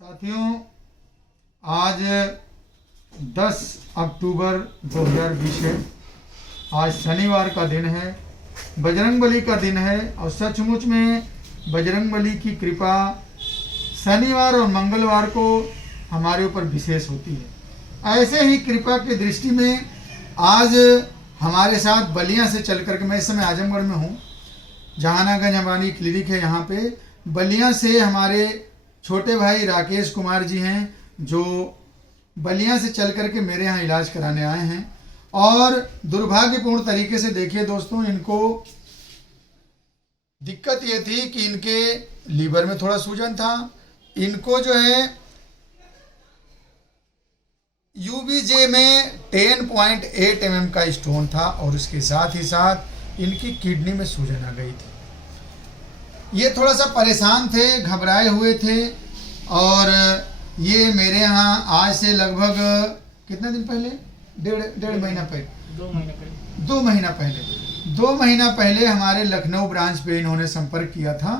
साथियों, आज 10 अक्टूबर 2020 है। आज शनिवार का दिन है, बजरंगबली का दिन है और सचमुच में बजरंगबली की कृपा शनिवार और मंगलवार को हमारे ऊपर विशेष होती है। ऐसे ही कृपा की दृष्टि में आज हमारे साथ बलिया से चल करके, मैं इस समय आजमगढ़ में हूँ, जहानागंज हमारी क्लिनिक है। यहाँ पे बलिया से हमारे छोटे भाई राकेश कुमार जी हैं, जो बलिया से चल करके मेरे यहाँ इलाज कराने आए हैं। और दुर्भाग्यपूर्ण तरीके से देखिए दोस्तों, इनको दिक्कत ये थी कि इनके लीवर में थोड़ा सूजन था। इनको जो है यूबीजे में 10.8 mm का स्टोन था और उसके साथ ही साथ इनकी किडनी में सूजन आ गई थी। ये थोड़ा सा परेशान थे, घबराए हुए थे। और ये मेरे यहाँ आज से लगभग कितने दिन पहले, डेढ़ महीना पहले, 2 महीना पहले हमारे लखनऊ ब्रांच पे इन्होंने संपर्क किया था।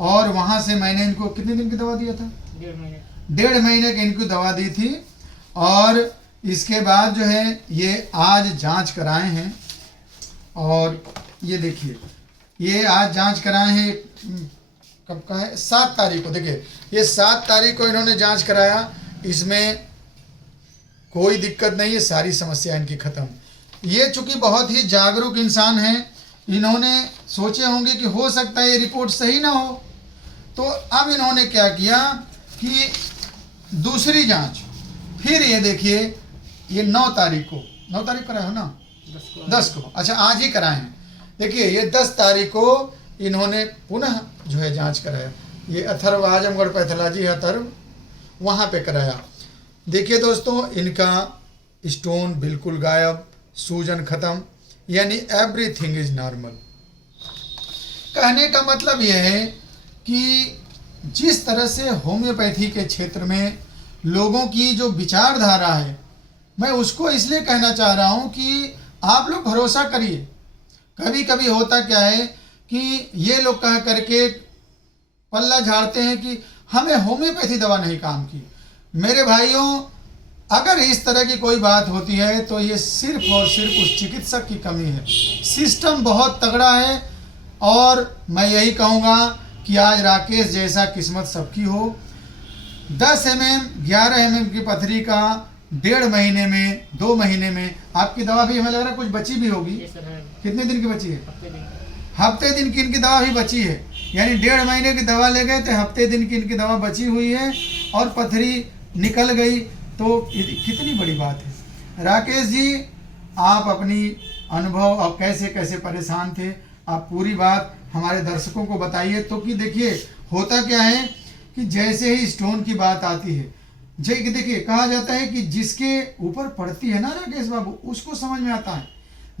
और वहाँ से मैंने इनको कितने दिन की दवा दिया था? 1.5 महीने की इनको दवा दी थी। और इसके बाद जो है ये आज जांच कराए हैं। और ये देखिए, ये आज जांच कराए हैं, कब का है? 7 तारीख को। देखिए, ये 7 तारीख को इन्होंने जांच कराया। इसमें कोई दिक्कत नहीं है, सारी समस्या इनकी खत्म। ये चूंकि बहुत ही जागरूक इंसान हैं, इन्होंने सोचे होंगे कि हो सकता है ये रिपोर्ट सही ना हो। तो अब इन्होंने क्या किया कि दूसरी जांच, फिर ये देखिए, ये 9 तारीख कराया हो ना, 10 को, अच्छा आज ही कराए हैं। देखिए, ये 10 तारीख को इन्होंने पुनः जो है जांच कराया। ये अथर्व आजमगढ़ पैथोलॉजी अथर्व, वहाँ पे कराया। देखिए दोस्तों, इनका स्टोन बिल्कुल गायब, सूजन खत्म, यानी एवरीथिंग इज नॉर्मल। कहने का मतलब यह है कि जिस तरह से होम्योपैथी के क्षेत्र में लोगों की जो विचारधारा है, मैं उसको इसलिए कहना चाह रहा हूँ कि आप लोग भरोसा करिए। कभी कभी होता क्या है कि ये लोग कह करके पल्ला झाड़ते हैं कि हमें होम्योपैथी दवा नहीं काम की। मेरे भाइयों, अगर इस तरह की कोई बात होती है तो ये सिर्फ और सिर्फ उस चिकित्सक की कमी है। सिस्टम बहुत तगड़ा है। और मैं यही कहूँगा कि आज राकेश जैसा किस्मत सबकी हो। 10 mm 11 mm की पथरी का 1.5 महीने में, 2 महीने में आपकी दवा भी, हमें लग रहा है कुछ बची भी होगी। कितने दिन की बची है? हफ्ते दिन की इनकी दवा भी बची है। यानी 1.5 महीने की दवा ले गए थे, हफ्ते दिन की इनकी दवा बची हुई है और पथरी निकल गई। तो कितनी बड़ी बात है। राकेश जी, आप अपनी अनुभव और कैसे कैसे परेशान थे, आप पूरी बात हमारे दर्शकों को बताइए। तो कि देखिए, होता क्या है कि जैसे ही स्टोन की बात आती है, देखिए कहा जाता है कि जिसके ऊपर पड़ती है ना राकेश बाबू, उसको समझ में आता है।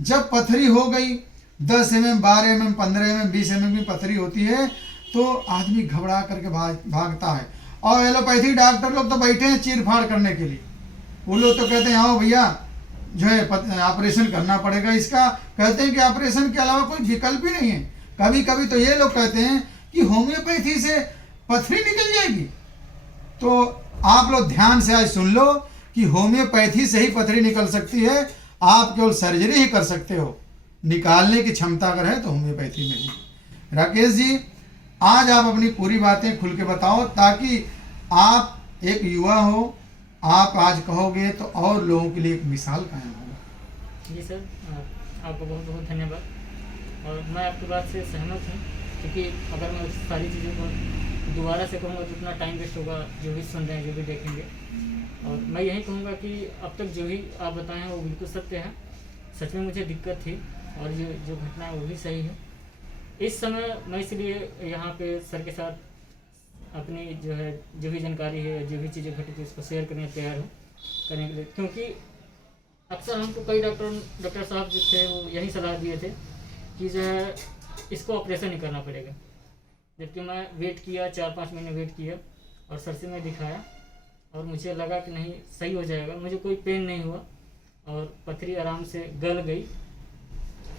जब पथरी हो गई, 10 mm 12 mm 15 mm 20 mm की पथरी होती है, तो आदमी घबरा करके भागता है। और एलोपैथिक डॉक्टर लोग तो बैठे हैं चीर फाड़ करने के लिए। वो लोग तो कहते हैं आओ भैया, जो है ऑपरेशन करना पड़ेगा इसका। कहते हैं कि ऑपरेशन के अलावा कोई विकल्प ही नहीं है। कभी कभी तो ये लोग कहते हैं कि होम्योपैथी से पथरी निकल जाएगी। तो आप लोग ध्यान से आज सुन लो कि होम्योपैथी से ही पथरी निकल सकती है। आप केवल सर्जरी ही कर सकते हो, निकालने की क्षमता अगर है तो होम्योपैथी में ही। राकेश जी, आज आप अपनी पूरी बातें खुल के बताओ, ताकि आप एक युवा हो, आप आज कहोगे तो और लोगों के लिए एक मिसाल कायम होगा। जी सर, आपको बहुत बहुत धन्यवाद। और मैं आपकी बात से सहमत हूँ, क्योंकि अगर मैं उस सारी चीज़ों को दोबारा से कहूँगा तो उतना टाइम वेस्ट होगा, जो भी सुन रहे हैं, जो भी देखेंगे। और मैं यही कहूँगा कि अब तक जो भी आप बताए हैं वो बिल्कुल सत्य है। सच में मुझे दिक्कत थी और जो घटना है वो भी सही है। इस समय मैं इसलिए यहाँ पे सर के साथ अपनी जो भी जानकारी है, जो भी चीज़ें घटी थी, उसको शेयर करने तैयार हूँ करने के लिए। क्योंकि अक्सर हमको कई डॉक्टर साहब जो थे वो यही सलाह दिए थे कि जो है इसको ऑपरेशन ही करना पड़ेगा। जबकि मैं वेट किया, 4-5 महीने वेट किया और सर से मैं दिखाया और मुझे लगा कि नहीं, सही हो जाएगा। मुझे कोई पेन नहीं हुआ और पथरी आराम से गल गई।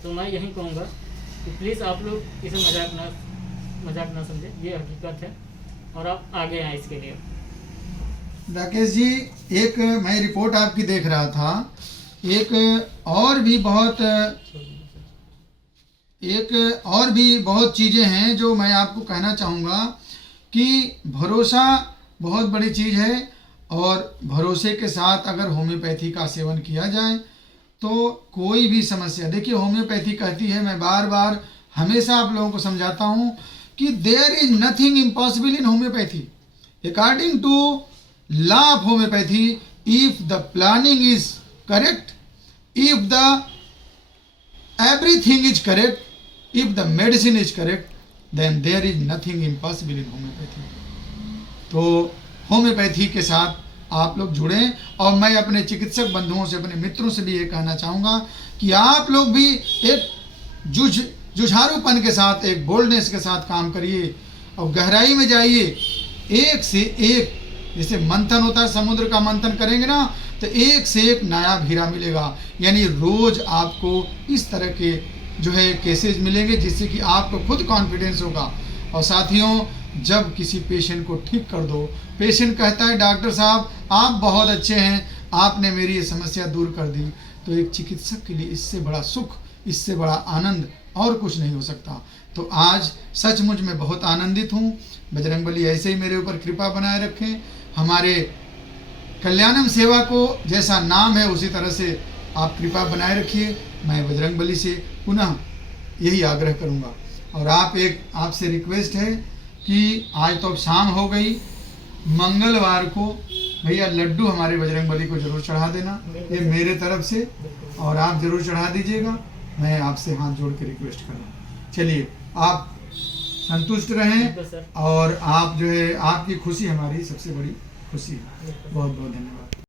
तो मैं यही कहूँगा कि प्लीज़ आप लोग इसे मजाक ना समझें, ये हकीकत है और आप आगे आएँ इसके लिए। राकेश जी, एक मैं रिपोर्ट आपकी देख रहा था, एक और भी बहुत चीज़ें हैं जो मैं आपको कहना चाहूँगा कि भरोसा बहुत बड़ी चीज़ है, और भरोसे के साथ अगर होम्योपैथी का सेवन किया जाए तो कोई भी समस्या, देखिए होम्योपैथी कहती है, मैं बार बार हमेशा आप लोगों को समझाता हूँ कि there is nothing impossible in homeopathy. According to law of homeopathy, if the planning is correct, if the everything is correct, if the medicine is correct, then there is nothing impossible in homeopathy. तो homeopathy के साथ आप लोग जुड़ें, और मैं अपने चिकित्सक बंधुओं से, अपने मित्रों से भी ये कहना चाहूँगा कि आप लोग भी एक जुझारूपन के साथ, एक बोल्डनेस के साथ काम करिए और गहराई में जाइए। एक से एक, जैसे मंथन होता है, समुद्र का मंथन करेंगे ना तो एक से एक नया हीरा मिलेगा। यानी रोज आपको इस तरह के जो है केसेस मिलेंगे जिससे कि आपको खुद कॉन्फिडेंस होगा। और साथियों, जब किसी पेशेंट को ठीक कर दो, पेशेंट कहता है डॉक्टर साहब आप बहुत अच्छे हैं, आपने मेरी ये समस्या दूर कर दी, तो एक चिकित्सक के लिए इससे बड़ा सुख, इससे बड़ा आनंद और कुछ नहीं हो सकता। तो आज सचमुच में बहुत आनंदित हूँ। बजरंगबली ऐसे ही मेरे ऊपर कृपा बनाए रखें। हमारे कल्याणम सेवा को जैसा नाम है उसी तरह से आप कृपा बनाए रखिए। मैं बजरंगबली से पुनः यही आग्रह करूंगा। और आपसे रिक्वेस्ट है कि आज तो अब शाम हो गई, मंगलवार को भैया लड्डू हमारे बजरंगबली को जरूर चढ़ा देना, ये मेरे तरफ से, और आप जरूर चढ़ा दीजिएगा। मैं आपसे हाथ जोड़ के रिक्वेस्ट कर रहा हूँ। चलिए, आप संतुष्ट रहें, और आप जो है, आपकी खुशी हमारी सबसे बड़ी खुशी है। बहुत बहुत धन्यवाद।